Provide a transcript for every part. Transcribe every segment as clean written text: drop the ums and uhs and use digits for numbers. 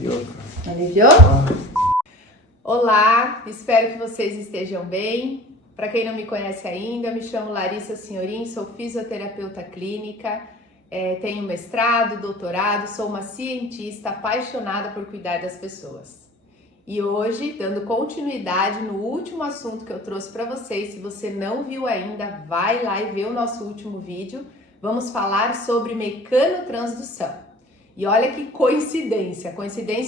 Aliviou. Aliviou? Olá, espero que vocês estejam bem. Para quem não me conhece ainda, me chamo Larissa Senhorim, sou fisioterapeuta clínica, tenho mestrado, doutorado, sou uma cientista apaixonada por cuidar das pessoas. E hoje, dando continuidade no último assunto que eu trouxe para vocês, se você não viu ainda, vai lá e vê o nosso último vídeo. Vamos falar sobre mecanotransdução. E olha que coincidência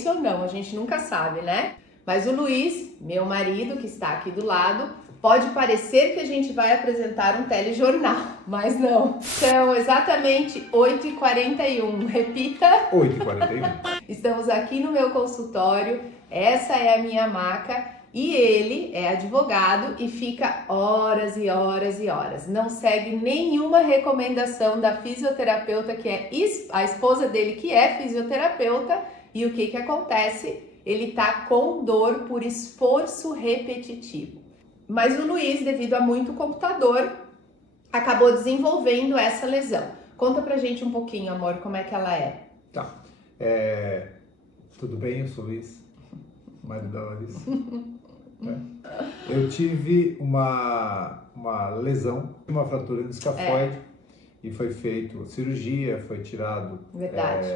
ou não, a gente nunca sabe, né? Mas o Luiz, meu marido, que está aqui do lado, pode parecer que a gente vai apresentar um telejornal, mas não. São exatamente 8h41, repita. 8h41. Estamos aqui no meu consultório, essa é a minha maca e ele é advogado e fica horas e horas e horas. Não segue nenhuma recomendação da fisioterapeuta, que é a esposa dele, que é fisioterapeuta, e o que acontece? Ele tá com dor por esforço repetitivo. Mas o Luiz, devido a muito computador, acabou desenvolvendo essa lesão. Conta pra gente um pouquinho, amor, como é que ela é. Tá. Tudo bem? Eu sou o Luiz, marido da Larissa. Eu tive uma lesão, uma fratura no escafoide e foi feito cirurgia, foi tirado... Verdade.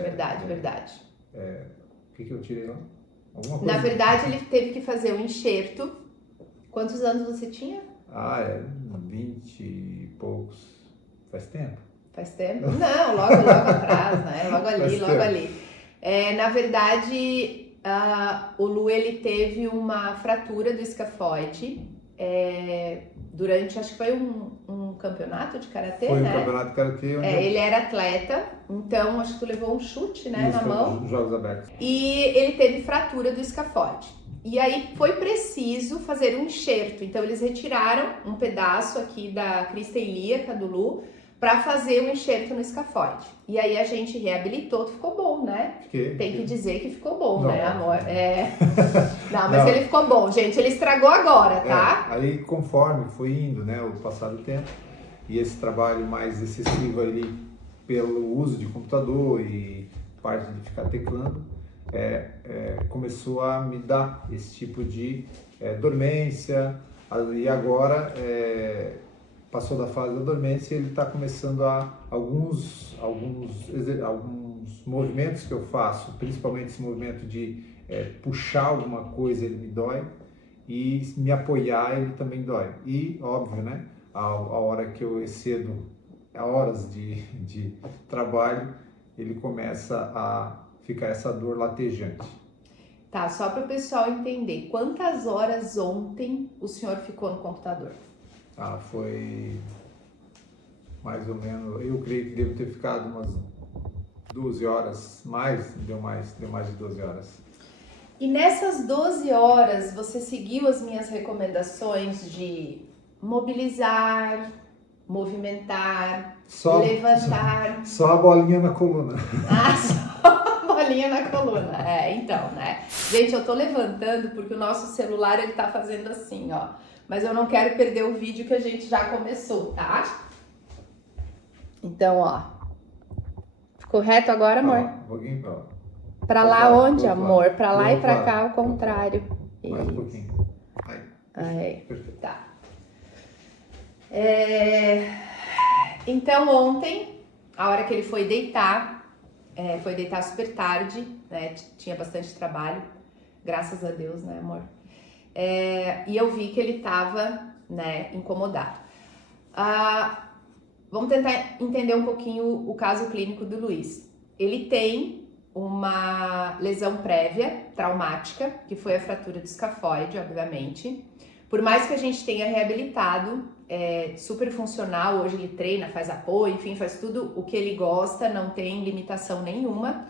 O que eu tirei lá? Alguma coisa? Na verdade, ele teve que fazer um enxerto. Quantos anos você tinha? 20 e poucos. Faz tempo? Faz tempo? Não, logo atrás, né? Logo ali. Na verdade, o Lu, ele teve uma fratura do escafoide durante, acho que foi um campeonato de karatê, foi né? Foi um campeonato de karatê. Ele era atleta, então acho que tu levou um chute, né, na mão. Jogos abertos. E ele teve fratura do escafoide. E aí foi preciso fazer um enxerto. Então eles retiraram um pedaço aqui da crista ilíaca do Lu para fazer um enxerto no escafoide. E aí a gente reabilitou, ficou bom, né? Tem que dizer que ficou bom, não, né, amor? Não, mas ele ficou bom, gente. Ele estragou agora, tá? Aí conforme foi indo, né, o passar do tempo, e esse trabalho mais excessivo ali pelo uso de computador e parte de ficar teclando, começou a me dar esse tipo de dormência, e agora passou da fase da dormência e ele está começando a alguns movimentos que eu faço, principalmente esse movimento de puxar alguma coisa, ele me dói, e me apoiar, ele também dói. E óbvio, né, a hora que eu excedo horas de trabalho, ele começa a ficar essa dor latejante. Tá, só para o pessoal entender, quantas horas ontem o senhor ficou no computador? Foi mais ou menos, eu creio que devo ter ficado umas 12 horas, deu mais de 12 horas. E nessas 12 horas, você seguiu as minhas recomendações de mobilizar, movimentar, levantar? Só a bolinha na coluna. Só a bolinha na coluna. Então, né? Gente, eu tô levantando porque o nosso celular, ele tá fazendo assim, ó. Mas eu não quero perder o vídeo que a gente já começou, tá? Então, ó. Ficou reto agora, amor? Um pouquinho pra lá. Pra lá onde, amor? Pra lá e pra cá, ao contrário. Mais um pouquinho. Aí. Perfeito. Tá. Então, ontem, a hora que ele foi deitar super tarde, né? Tinha bastante trabalho, graças a Deus, né, amor? E eu vi que ele tava, né, incomodado. Vamos tentar entender um pouquinho o caso clínico do Luiz. Ele tem uma lesão prévia, traumática, que foi a fratura do escafoide, obviamente. Por mais que a gente tenha reabilitado, super funcional, hoje ele treina, faz apoio, enfim, faz tudo o que ele gosta, não tem limitação nenhuma.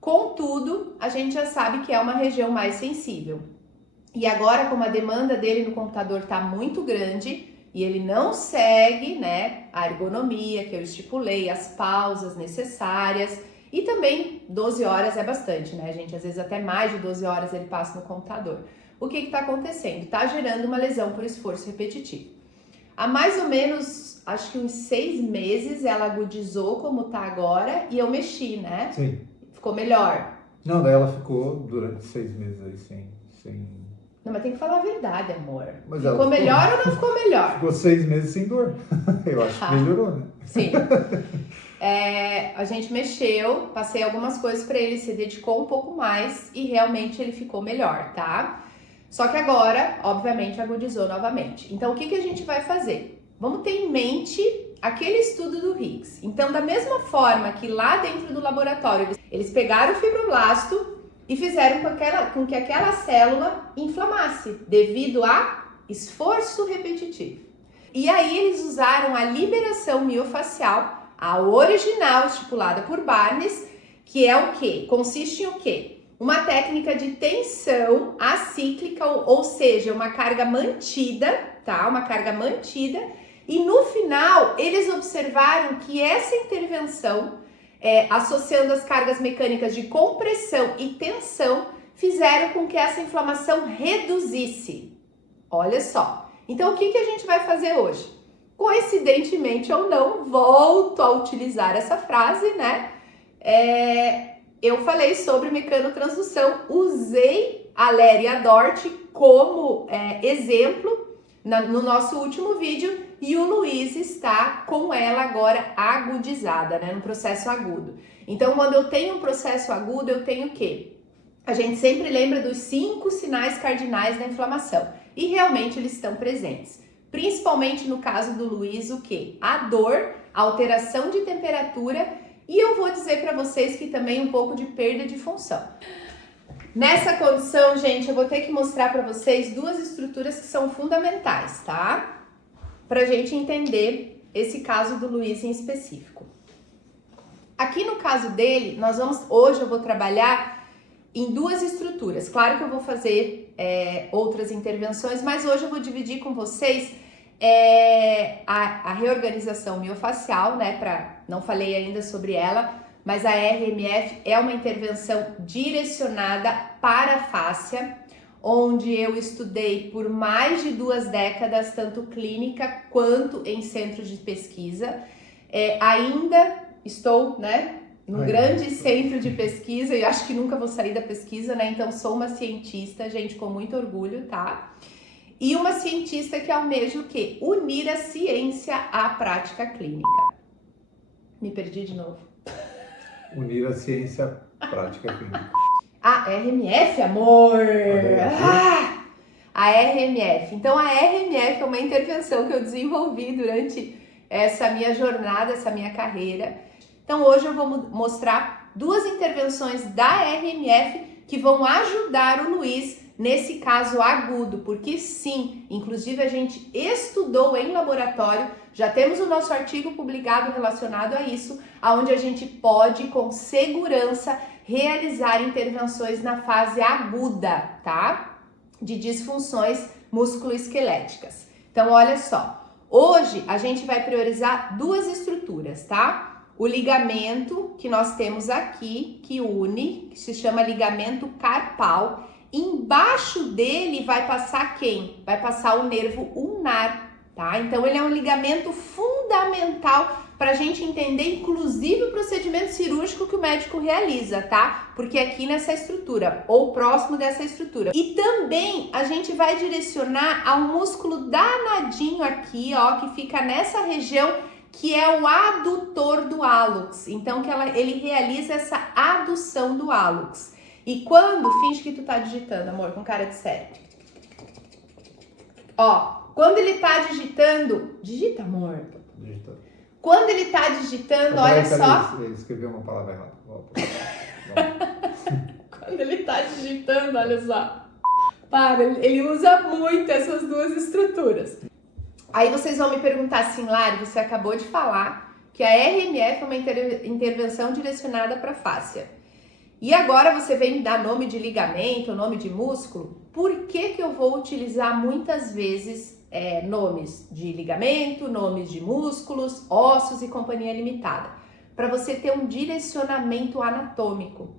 Contudo, a gente já sabe que é uma região mais sensível. E agora, como a demanda dele no computador está muito grande e ele não segue, né, a ergonomia que eu estipulei, as pausas necessárias, e também 12 horas é bastante, né, gente? Às vezes até mais de 12 horas ele passa no computador. O que está acontecendo? Está gerando uma lesão por esforço repetitivo. Há mais ou menos, acho que uns 6 meses, ela agudizou como está agora e eu mexi, né? Sim. Ficou melhor. Não, daí ela ficou durante 6 meses aí sem... Não, mas tem que falar a verdade, amor. Mas ficou melhor ou não ficou melhor? Ficou 6 meses sem dor. Eu acho que melhorou, né? Sim. A gente mexeu, passei algumas coisas para ele, se dedicou um pouco mais e realmente ele ficou melhor, tá? Só que agora, obviamente, agudizou novamente. Então, o que a gente vai fazer? Vamos ter em mente aquele estudo do Higgs. Então, da mesma forma que lá dentro do laboratório, eles pegaram o fibroblasto e fizeram com que aquela célula inflamasse devido a esforço repetitivo. E aí eles usaram a liberação miofacial, a original estipulada por Barnes, que é o quê? Consiste em o quê? Uma técnica de tensão acíclica, ou seja, uma carga mantida, tá? Uma carga mantida. E no final, eles observaram que essa intervenção, associando as cargas mecânicas de compressão e tensão, fizeram com que essa inflamação reduzisse. Olha só. Então, o que a gente vai fazer hoje? Coincidentemente ou não, volto a utilizar essa frase, né? Eu falei sobre mecanotransdução, usei a Léria Dort como exemplo no nosso último vídeo e o Luiz está com ela agora agudizada, né? No processo agudo. Então, quando eu tenho um processo agudo, eu tenho o quê? A gente sempre lembra dos 5 sinais cardinais da inflamação e realmente eles estão presentes. Principalmente no caso do Luiz, o quê? A dor, a alteração de temperatura e eu vou dizer para vocês que também um pouco de perda de função. Nessa condição, gente, eu vou ter que mostrar para vocês 2 estruturas que são fundamentais, tá? Pra gente entender esse caso do Luiz em específico. Aqui no caso dele, hoje eu vou trabalhar em 2 estruturas. Claro que eu vou fazer outras intervenções, mas hoje eu vou dividir com vocês a reorganização miofacial, né? Não falei ainda sobre ela, mas a RMF é uma intervenção direcionada para a fáscia, onde eu estudei por mais de 2 décadas, tanto clínica quanto em centro de pesquisa. Ainda estou, né? Num grande centro de pesquisa e acho que nunca vou sair da pesquisa, né? Então sou uma cientista, gente, com muito orgulho, tá? E uma cientista que almeja o quê? Unir a ciência à prática clínica. Me perdi de novo. Unir a ciência à prática clínica. A RMF, amor! A RMF. Então a RMF é uma intervenção que eu desenvolvi durante essa minha jornada, essa minha carreira. Então hoje eu vou mostrar 2 intervenções da RMF que vão ajudar o Luiz nesse caso agudo, porque sim, inclusive a gente estudou em laboratório, já temos o nosso artigo publicado relacionado a isso, onde a gente pode com segurança realizar intervenções na fase aguda, tá? De disfunções musculoesqueléticas. Então olha só, hoje a gente vai priorizar 2 estruturas, tá? O ligamento que nós temos aqui, que une, que se chama ligamento carpal. Embaixo dele vai passar quem? Vai passar o nervo ulnar, tá? Então ele é um ligamento fundamental para a gente entender, inclusive, o procedimento cirúrgico que o médico realiza, tá? Porque aqui nessa estrutura, ou próximo dessa estrutura. E também a gente vai direcionar ao músculo danadinho aqui, ó, que fica nessa região, que é o adutor do hálux. Então, ele realiza essa adução do hálux. E quando, finge que tu tá digitando, amor, com cara de sério. Ó, quando ele tá digitando, digita, amor. Digitando. Quando ele tá digitando, olha só. Ele escreveu uma palavra errada. Quando ele tá digitando, olha só. Ele usa muito essas 2 estruturas. Aí vocês vão me perguntar assim, Lari, você acabou de falar que a RMF é uma intervenção direcionada para a fáscia. E agora você vem me dar nome de ligamento, nome de músculo. Por que eu vou utilizar muitas vezes nomes de ligamento, nomes de músculos, ossos e companhia limitada? Para você ter um direcionamento anatômico.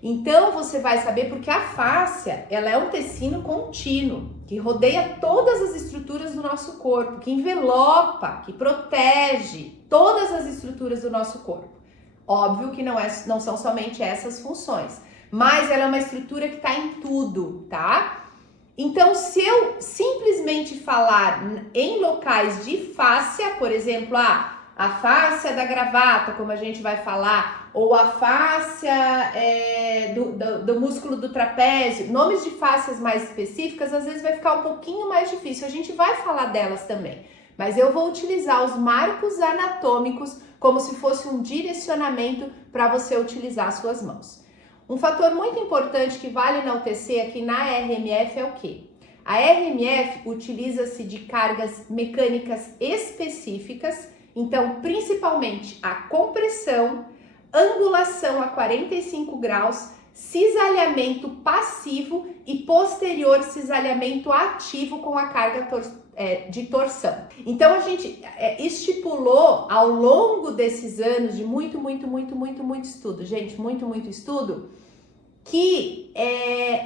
Então você vai saber porque a fáscia, ela é um tecido contínuo que rodeia todas as estruturas do nosso corpo, que envelopa, que protege todas as estruturas do nosso corpo. Óbvio que não são somente essas funções, mas ela é uma estrutura que está em tudo, tá? Então, se eu simplesmente falar em locais de fáscia, por exemplo, a fáscia da gravata, como a gente vai falar, ou a fáscia do músculo do trapézio, nomes de fáscias mais específicas, às vezes vai ficar um pouquinho mais difícil. A gente vai falar delas também, mas eu vou utilizar os marcos anatômicos como se fosse um direcionamento para você utilizar suas mãos. Um fator muito importante que vale enaltecer aqui na RMF é o quê? A RMF utiliza-se de cargas mecânicas específicas, então principalmente a compressão, angulação a 45 graus, cisalhamento passivo e posterior cisalhamento ativo com a carga de torção. Então a gente estipulou ao longo desses anos de muito estudo, gente, muito estudo, que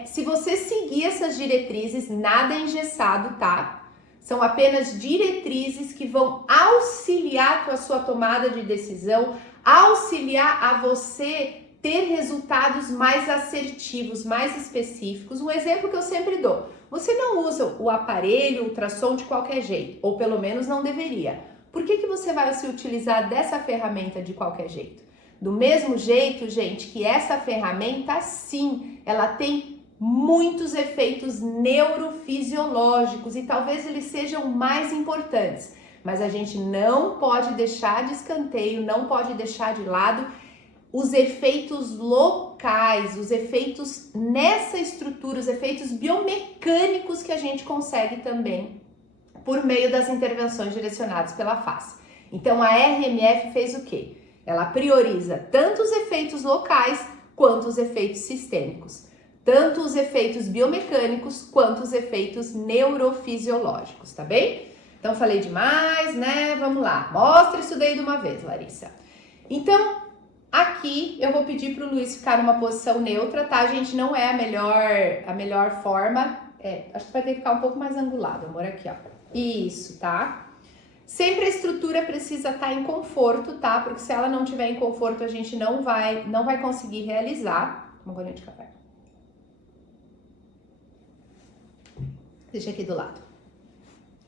se você seguir essas diretrizes, nada é engessado, tá? São apenas diretrizes que vão auxiliar a sua tomada de decisão, auxiliar a você ter resultados mais assertivos, mais específicos. Um exemplo que eu sempre dou: você não usa o aparelho, o ultrassom de qualquer jeito, ou pelo menos não deveria. Por que você vai se utilizar dessa ferramenta de qualquer jeito? Do mesmo jeito, gente, que essa ferramenta, sim, ela tem muitos efeitos neurofisiológicos e talvez eles sejam mais importantes, mas a gente não pode deixar de escanteio, não pode deixar de lado os efeitos locais, os efeitos nessa estrutura, os efeitos biomecânicos que a gente consegue também por meio das intervenções direcionadas pela face. Então a RMF fez o quê? Ela prioriza tanto os efeitos locais quanto os efeitos sistêmicos, tanto os efeitos biomecânicos quanto os efeitos neurofisiológicos, tá bem? Então falei demais, né? Vamos lá, mostra isso daí de uma vez, Larissa. Então, aqui eu vou pedir para o Luiz ficar numa posição neutra, tá, gente? Não é a melhor forma. Acho que vai ter que ficar um pouco mais angulado, amor, aqui, ó. Isso, tá? Sempre a estrutura precisa estar em conforto, tá? Porque se ela não tiver em conforto, a gente não vai conseguir realizar. Uma golinha de café. Deixa aqui do lado.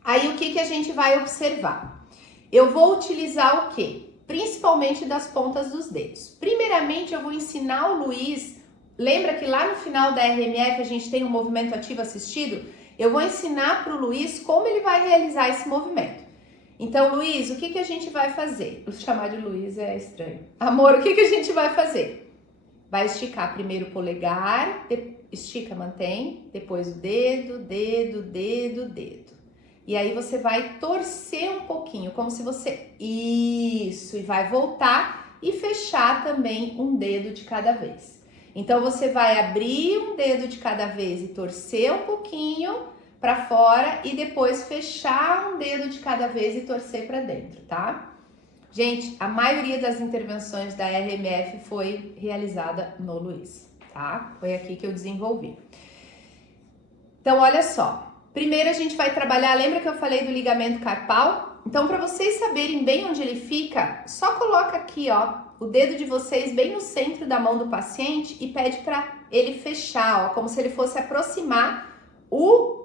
Aí, o que a gente vai observar? Eu vou utilizar o quê? Principalmente das pontas dos dedos. Primeiramente, eu vou ensinar o Luiz. Lembra que lá no final da RMF a gente tem um movimento ativo assistido? Eu vou ensinar para o Luiz como ele vai realizar esse movimento. Então, Luiz, o que a gente vai fazer? Chamar de Luiz é estranho. Amor, o que a gente vai fazer? Vai esticar primeiro o polegar, estica, mantém, depois o dedo. E aí você vai torcer um pouquinho, como se você... Isso, e vai voltar e fechar também um dedo de cada vez. Então, você vai abrir um dedo de cada vez e torcer um pouquinho para fora e depois fechar um dedo de cada vez e torcer para dentro, tá? Gente, a maioria das intervenções da RMF foi realizada no Luiz, tá? Foi aqui que eu desenvolvi. Então, olha só. Primeiro a gente vai trabalhar, lembra que eu falei do ligamento carpal? Então, para vocês saberem bem onde ele fica, só coloca aqui, ó, o dedo de vocês bem no centro da mão do paciente e pede para ele fechar, ó, como se ele fosse aproximar o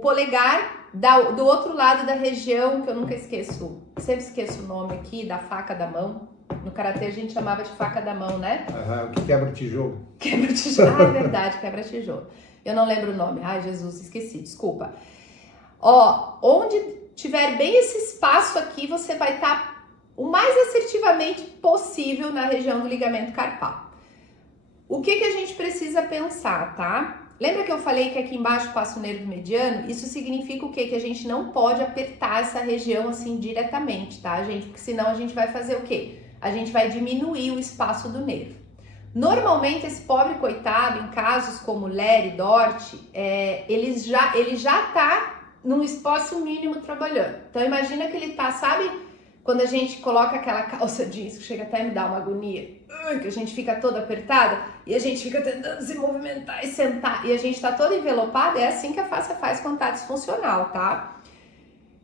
polegar do outro lado da região, que eu nunca esqueço, sempre esqueço o nome aqui, da faca da mão. No karatê a gente chamava de faca da mão, né? O que quebra tijolo. Quebra tijolo, é verdade, quebra tijolo. Eu não lembro o nome, ai Jesus, esqueci, desculpa. Ó, onde tiver bem esse espaço aqui, você vai estar o mais assertivamente possível na região do ligamento carpal. O que a gente precisa pensar, tá? Lembra que eu falei que aqui embaixo passa o nervo mediano? Isso significa o quê? Que a gente não pode apertar essa região assim diretamente, tá, gente? Porque senão a gente vai fazer o quê? A gente vai diminuir o espaço do nervo. Normalmente, esse pobre coitado, em casos como Ler e Dort, ele já tá num espaço mínimo trabalhando. Então, imagina que ele tá, sabe, quando a gente coloca aquela calça jeans, que chega até a me dar uma agonia, que a gente fica toda apertada, e a gente fica tentando se movimentar e sentar, e a gente tá toda envelopada, é assim que a face faz quando tá disfuncional, tá?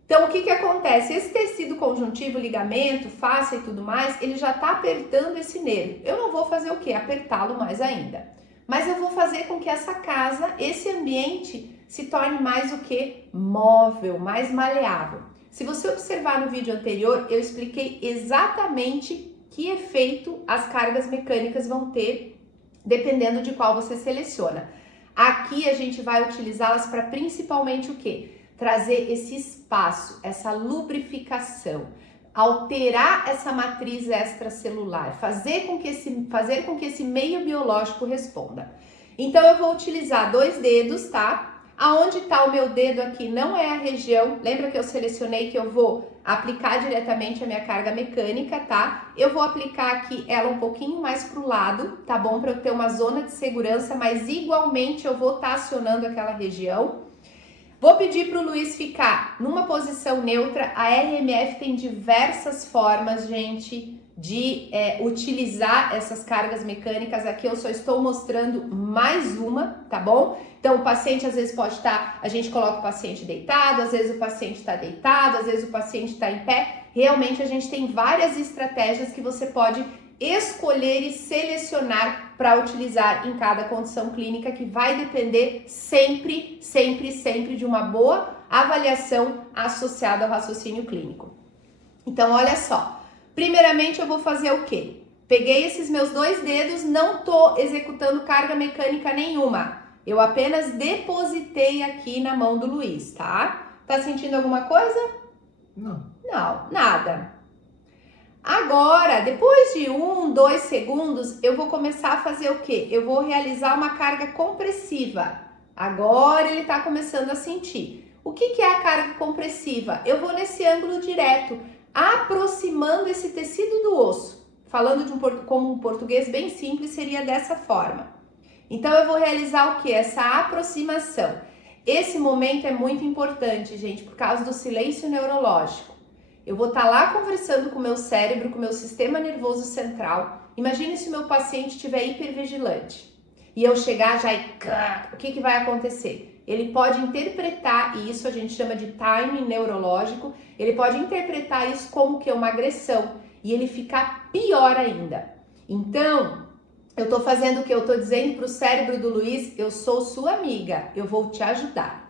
Então, o que acontece? Esse tecido conjuntivo, ligamento, face e tudo mais, ele já tá apertando esse nervo. Eu não vou vou fazer o quê? Apertá-lo mais ainda. Mas eu vou fazer com que essa casa, esse ambiente, se torne mais o quê? Móvel, mais maleável. Se você observar no vídeo anterior, eu expliquei exatamente que efeito as cargas mecânicas vão ter, dependendo de qual você seleciona. Aqui a gente vai utilizá-las para principalmente o quê? Trazer esse espaço, essa lubrificação, alterar essa matriz extracelular, fazer com que esse meio biológico responda. Então eu vou utilizar 2 dedos, tá? Aonde está o meu dedo aqui não é a região, lembra que eu selecionei que eu vou aplicar diretamente a minha carga mecânica, tá? Eu vou aplicar aqui ela um pouquinho mais pro lado, tá bom? Para eu ter uma zona de segurança, mas igualmente eu vou estar acionando aquela região. Vou pedir para o Luiz ficar numa posição neutra. A RMF tem diversas formas, gente, de utilizar essas cargas mecânicas. Aqui eu só estou mostrando mais uma, tá bom? Então o paciente às vezes pode estar, a gente coloca o paciente deitado, às vezes o paciente está deitado, às vezes o paciente está em pé. Realmente a gente tem várias estratégias que você pode escolher e selecionar para utilizar em cada condição clínica, que vai depender sempre de uma boa avaliação associada ao raciocínio clínico. Então, olha só, primeiramente eu vou fazer o quê? Peguei esses meus 2 dedos, não tô executando carga mecânica nenhuma, eu apenas depositei aqui na mão do Luiz, tá? Tá sentindo alguma coisa? Não. Não, nada. Agora, depois de 1, 2 segundos, eu vou começar a fazer o quê? Eu vou realizar uma carga compressiva. Agora ele está começando a sentir. O que é a carga compressiva? Eu vou nesse ângulo direto, aproximando esse tecido do osso. Falando como um português bem simples, seria dessa forma. Então, eu vou realizar o quê? Essa aproximação. Esse momento é muito importante, gente, por causa do silêncio neurológico. Eu vou estar lá conversando com o meu cérebro, com o meu sistema nervoso central. Imagine se o meu paciente estiver hipervigilante e eu chegar já e... O que vai acontecer? Ele pode interpretar, e isso a gente chama de timing neurológico, ele pode interpretar isso como que uma agressão e ele ficar pior ainda. Então, eu tô fazendo o que? Eu tô dizendo para o cérebro do Luiz, eu sou sua amiga, eu vou te ajudar.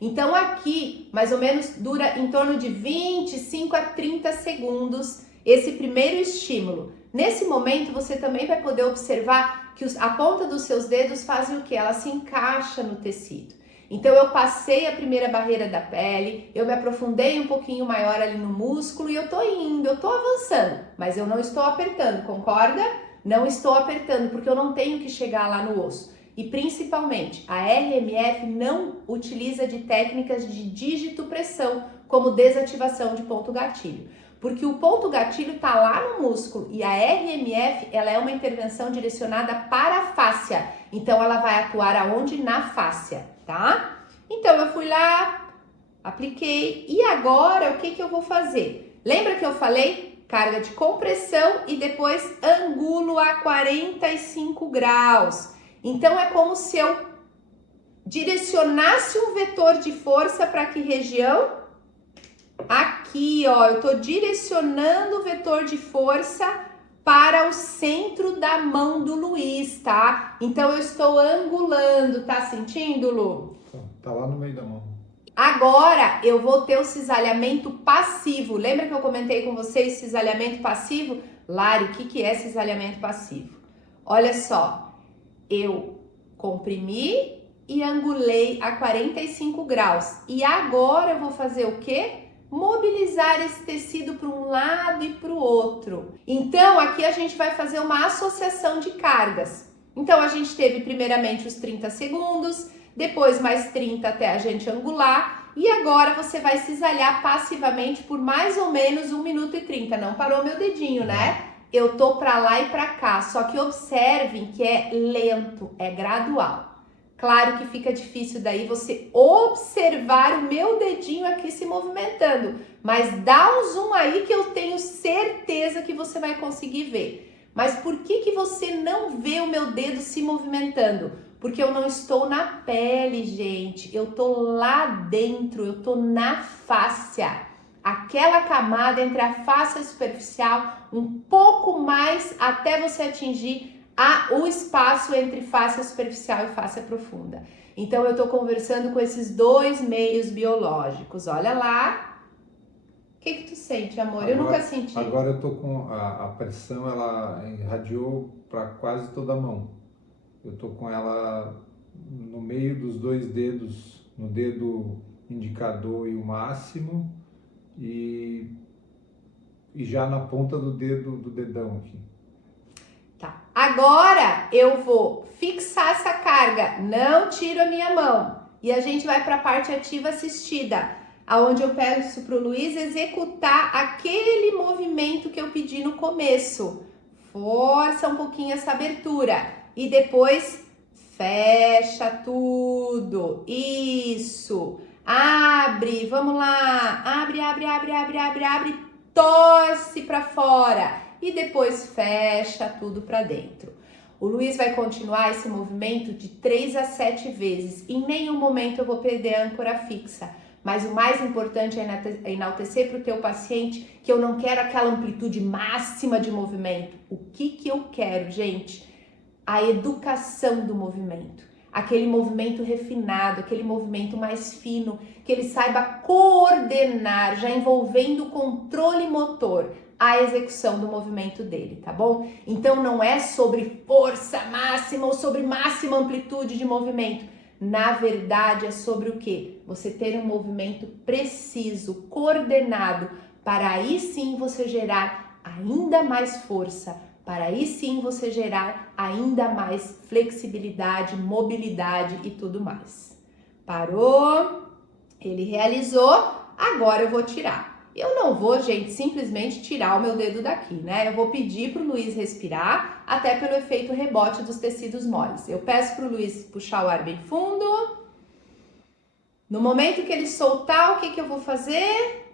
Então aqui, mais ou menos, dura em torno de 25 a 30 segundos esse primeiro estímulo. Nesse momento, você também vai poder observar que a ponta dos seus dedos fazem o quê? Ela se encaixa no tecido. Então eu passei a primeira barreira da pele, eu me aprofundei um pouquinho maior ali no músculo e eu tô indo, eu tô avançando, mas eu não estou apertando, concorda? Não estou apertando, porque eu não tenho que chegar lá no osso. E principalmente, a RMF não utiliza de técnicas de dígito-pressão, como desativação de ponto gatilho. Porque o ponto gatilho está lá no músculo e a RMF ela é uma intervenção direcionada para a fáscia. Então, ela vai atuar aonde? Na fáscia, tá? Então, eu fui lá, apliquei e agora o que eu vou fazer? Lembra que eu falei? Carga de compressão e depois angulo a 45 graus. Então, é como se eu direcionasse um vetor de força para que região? Aqui, ó, eu tô direcionando o vetor de força para o centro da mão do Luiz, tá? Então, eu estou angulando, tá sentindo, Lu? Tá lá no meio da mão. Agora, eu vou ter o cisalhamento passivo. Lembra que eu comentei com vocês cisalhamento passivo? Lari, o que é cisalhamento passivo? Olha só. Eu comprimi e angulei a 45 graus. E agora eu vou fazer o quê? Mobilizar esse tecido para um lado e para o outro. Então, aqui a gente vai fazer uma associação de cargas. Então, a gente teve primeiramente os 30 segundos, depois mais 30 até a gente angular. E agora você vai cisalhar passivamente por mais ou menos 1 minuto e 30. Não parou meu dedinho, né? Eu tô para lá e para cá, só que observem que é lento, é gradual. Claro que fica difícil daí você observar o meu dedinho aqui se movimentando, mas dá um zoom aí que eu tenho certeza que você vai conseguir ver. Mas por que você não vê o meu dedo se movimentando? Porque eu não estou na pele, gente, eu tô lá dentro, eu tô na fáscia. aquela camada entre a face superficial, um pouco mais até você atingir o espaço entre face superficial e face profunda. Então eu estou conversando com esses dois meios biológicos. Olha lá. O que tu sente, amor? Agora, eu nunca senti. Agora eu tô com a pressão, ela irradiou para quase toda a mão. Eu tô com ela no meio dos dois dedos, no dedo indicador e o máximo, e já na ponta do dedão aqui. Tá. Agora eu vou fixar essa carga, não tiro a minha mão. E a gente vai para a parte ativa assistida, aonde eu peço para o Luiz executar aquele movimento que eu pedi no começo. Força um pouquinho essa abertura e depois fecha tudo. Isso. Abre, vamos lá. Abre, abre, abre, abre, abre, abre. Torce para fora e depois fecha tudo para dentro. O Luiz vai continuar esse movimento de 3 a 7 vezes. Em nenhum momento eu vou perder a âncora fixa. Mas o mais importante é enaltecer para o teu paciente que eu não quero aquela amplitude máxima de movimento. O que eu quero, gente? A educação do movimento. Aquele movimento refinado, aquele movimento mais fino, que ele saiba coordenar, já envolvendo o controle motor, a execução do movimento dele, tá bom? Então não é sobre força máxima ou sobre máxima amplitude de movimento. Na verdade é sobre o quê? Você ter um movimento preciso, coordenado, para aí sim você gerar ainda mais força, para aí sim você gerar ainda mais flexibilidade, mobilidade e tudo mais. Parou? Ele realizou, agora eu vou tirar. Eu não vou, gente, simplesmente tirar o meu dedo daqui, né? Eu vou pedir para o Luiz respirar, até pelo efeito rebote dos tecidos moles. Eu peço para o Luiz puxar o ar bem fundo. No momento que ele soltar, o que eu vou fazer?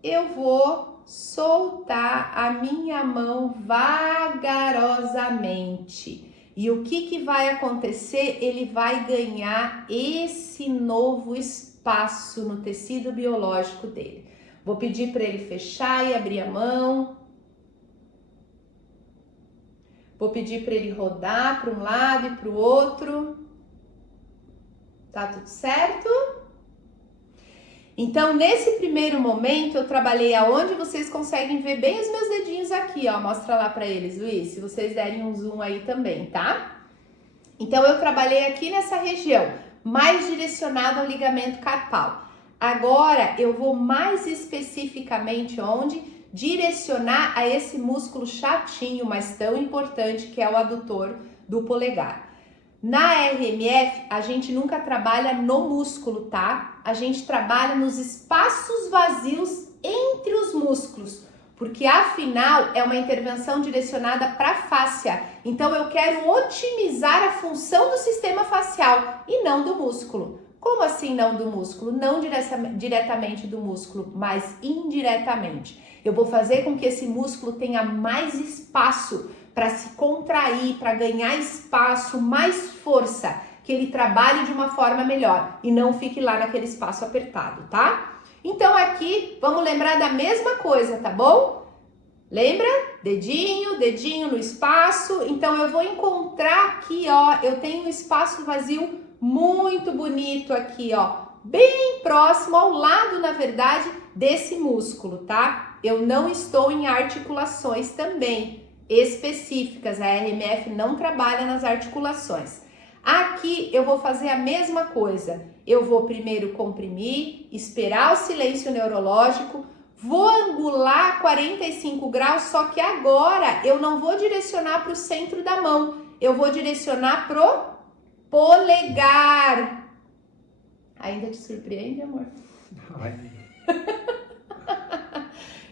Eu vou soltar a minha mão vagarosamente. E o que vai acontecer? Ele vai ganhar esse novo espaço no tecido biológico dele. Vou pedir para ele fechar e abrir a mão. Vou pedir para ele rodar para um lado e para o outro. Tá tudo certo? Então, nesse primeiro momento, eu trabalhei aonde vocês conseguem ver bem os meus dedinhos aqui, ó. Mostra lá para eles, Luiz, se vocês derem um zoom aí também, tá? Então, eu trabalhei aqui nessa região, mais direcionado ao ligamento carpal. Agora, eu vou mais especificamente onde direcionar a esse músculo chatinho, mas tão importante, que é o adutor do polegar. Na RMF, a gente nunca trabalha no músculo, tá? A gente trabalha nos espaços vazios entre os músculos, porque afinal é uma intervenção direcionada para a fáscia. Então, eu quero otimizar a função do sistema facial e não do músculo. Como assim não do músculo? Não diretamente do músculo, mas indiretamente. Eu vou fazer com que esse músculo tenha mais espaço para se contrair, para ganhar espaço, mais força, que ele trabalhe de uma forma melhor e não fique lá naquele espaço apertado, tá? Então aqui, vamos lembrar da mesma coisa, tá bom? Lembra? Dedinho, dedinho no espaço. Então eu vou encontrar aqui, ó, eu tenho um espaço vazio muito bonito aqui, ó, bem próximo ao lado, na verdade, desse músculo, tá? Eu não estou em articulações também específicas, a RMF não trabalha nas articulações. Aqui eu vou fazer a mesma coisa, eu vou primeiro comprimir, esperar o silêncio neurológico, vou angular 45 graus, só que agora eu não vou direcionar para o centro da mão, eu vou direcionar pro polegar. Ainda te surpreende, amor?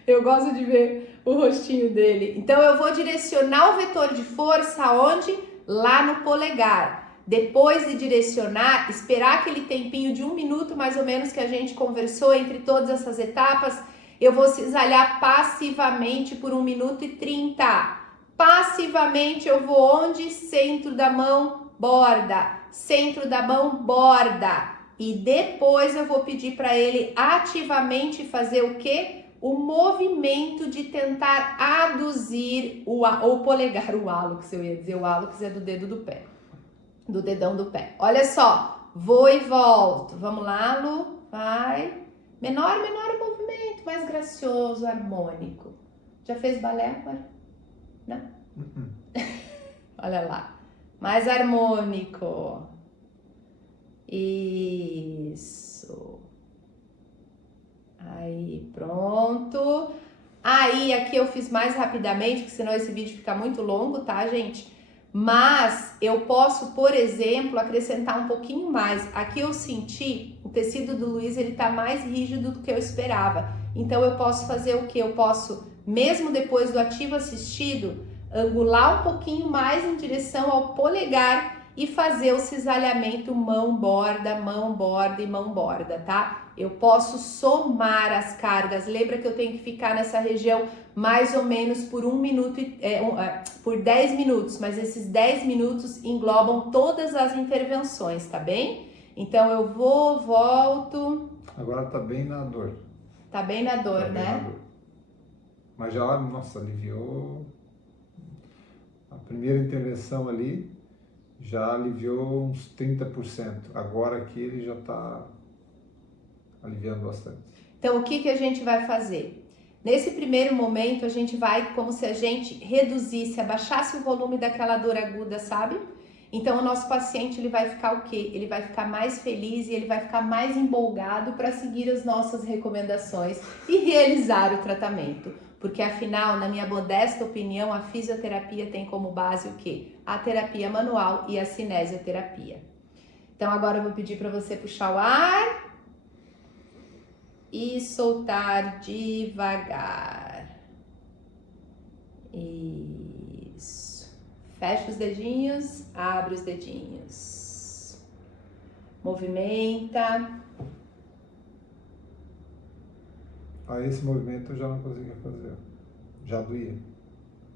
Eu gosto de ver o rostinho dele. Então, eu vou direcionar o vetor de força aonde? Lá no polegar. Depois de direcionar, esperar aquele tempinho de 1 minuto mais ou menos que a gente conversou entre todas essas etapas, eu vou cisalhar passivamente por 1 minuto e 30. Passivamente eu vou onde? Centro da mão, borda. Centro da mão, borda. E depois eu vou pedir para ele ativamente fazer o quê? O movimento de tentar aduzir o polegar, o hálux, eu ia dizer, o hálux é do dedo do pé, do dedão do pé. Olha só, vou e volto. Vamos lá, Lu, vai. Menor o movimento, mais gracioso, harmônico. Já fez balé agora? Não? Olha lá, mais harmônico. Isso. Aí, pronto. Aí, aqui eu fiz mais rapidamente, porque senão esse vídeo fica muito longo, tá, gente? Mas eu posso, por exemplo, acrescentar um pouquinho mais. Aqui eu senti, o tecido do Luiz, ele tá mais rígido do que eu esperava. Então, eu posso fazer o quê? Eu posso, mesmo depois do ativo assistido, angular um pouquinho mais em direção ao polegar e fazer o cisalhamento mão, borda e mão, borda, tá? Eu posso somar as cargas. Lembra que eu tenho que ficar nessa região mais ou menos por 1 minuto, por 10 minutos, mas esses 10 minutos englobam todas as intervenções, tá bem? Então eu vou, volto. Agora tá bem na dor. Tá bem na dor, Tá bem né? na dor. Mas já, nossa, aliviou. A primeira intervenção ali já aliviou uns 30%. Agora aqui ele já tá aliviando bastante. Então, o que a gente vai fazer? Nesse primeiro momento, a gente vai como se a gente reduzisse, abaixasse o volume daquela dor aguda, sabe? Então, o nosso paciente, ele vai ficar o quê? Ele vai ficar mais feliz e ele vai ficar mais empolgado para seguir as nossas recomendações e realizar o tratamento. Porque, afinal, na minha modesta opinião, a fisioterapia tem como base o quê? A terapia manual e a cinesioterapia. Então, agora eu vou pedir para você puxar o ar e soltar devagar. Isso. Fecha os dedinhos, abre os dedinhos. Movimenta. Esse movimento eu já não conseguia fazer. Já doía.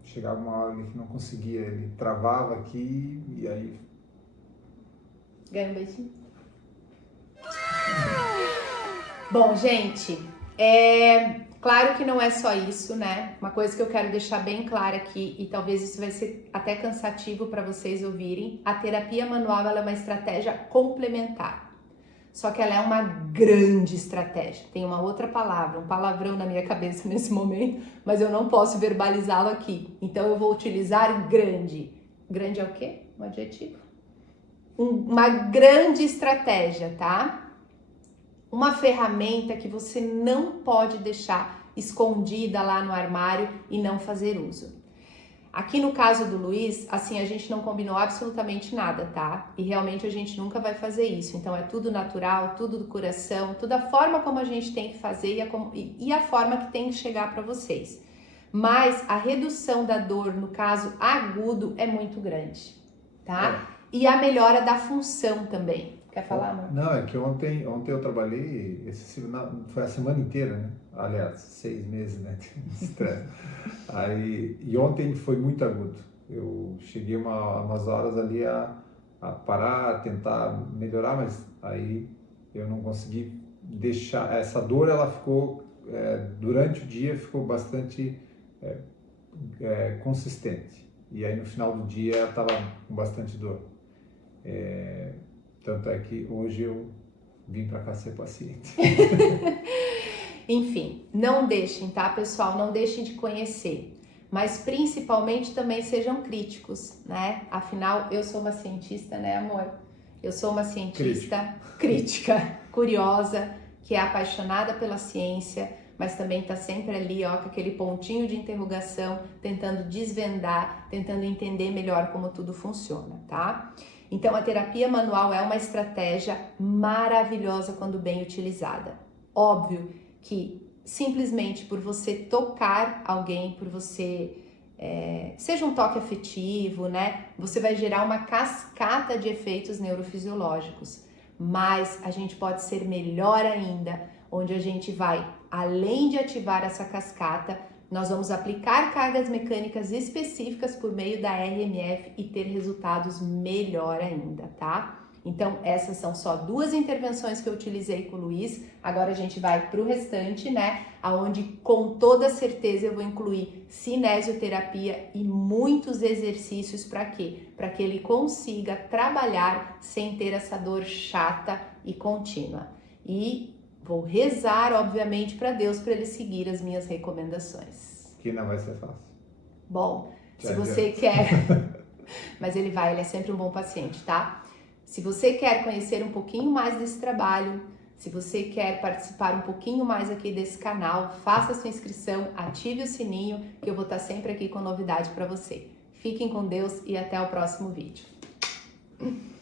Chegava uma hora que não conseguia, ele travava aqui e aí... Ganha um beijinho. Bom, gente, claro que não é só isso, né? Uma coisa que eu quero deixar bem clara aqui, e talvez isso vai ser até cansativo para vocês ouvirem, a terapia manual ela é uma estratégia complementar. Só que ela é uma grande estratégia. Tem uma outra palavra, um palavrão na minha cabeça nesse momento, mas eu não posso verbalizá-lo aqui. Então eu vou utilizar grande. Grande é o quê? Um adjetivo. Uma grande estratégia, tá? Uma ferramenta que você não pode deixar escondida lá no armário e não fazer uso. Aqui no caso do Luiz, assim, a gente não combinou absolutamente nada, tá? E realmente a gente nunca vai fazer isso. Então é tudo natural, tudo do coração, tudo a forma como a gente tem que fazer e a forma que tem que chegar para vocês. Mas a redução da dor, no caso agudo, é muito grande, tá? E a melhora da função também. Quer falar, amor? Não, é que ontem eu trabalhei, foi a semana inteira, né? Aliás, 6 meses, né? Estresse. E ontem foi muito agudo. Eu cheguei umas horas ali a parar, a tentar melhorar, mas aí eu não consegui deixar. Essa dor, ela ficou, durante o dia, ficou bastante consistente. E aí no final do dia ela estava com bastante dor. Tanto é que hoje eu vim para cá ser paciente. Enfim, não deixem, tá, pessoal? Não deixem de conhecer. Mas principalmente também sejam críticos, né? Afinal, eu sou uma cientista, né, amor? Eu sou uma cientista crítica, curiosa, que é apaixonada pela ciência, mas também está sempre ali, ó, com aquele pontinho de interrogação, tentando desvendar, tentando entender melhor como tudo funciona, tá? Então, a terapia manual é uma estratégia maravilhosa quando bem utilizada. Óbvio que simplesmente por você tocar alguém, por você, seja um toque afetivo, né? Você vai gerar uma cascata de efeitos neurofisiológicos. Mas a gente pode ser melhor ainda, onde a gente vai, além de ativar essa cascata, nós vamos aplicar cargas mecânicas específicas por meio da RMF e ter resultados melhor ainda, tá? Então, essas são só 2 intervenções que eu utilizei com o Luiz. Agora a gente vai para o restante, né? Aonde com toda certeza eu vou incluir cinesioterapia e muitos exercícios para quê? Para que ele consiga trabalhar sem ter essa dor chata e contínua. E vou rezar, obviamente, para Deus para ele seguir as minhas recomendações. Que não vai ser fácil. Bom, Já se você quer... Mas ele é sempre um bom paciente, tá? Se você quer conhecer um pouquinho mais desse trabalho, se você quer participar um pouquinho mais aqui desse canal, faça sua inscrição, ative o sininho, que eu vou estar sempre aqui com novidade para você. Fiquem com Deus e até o próximo vídeo.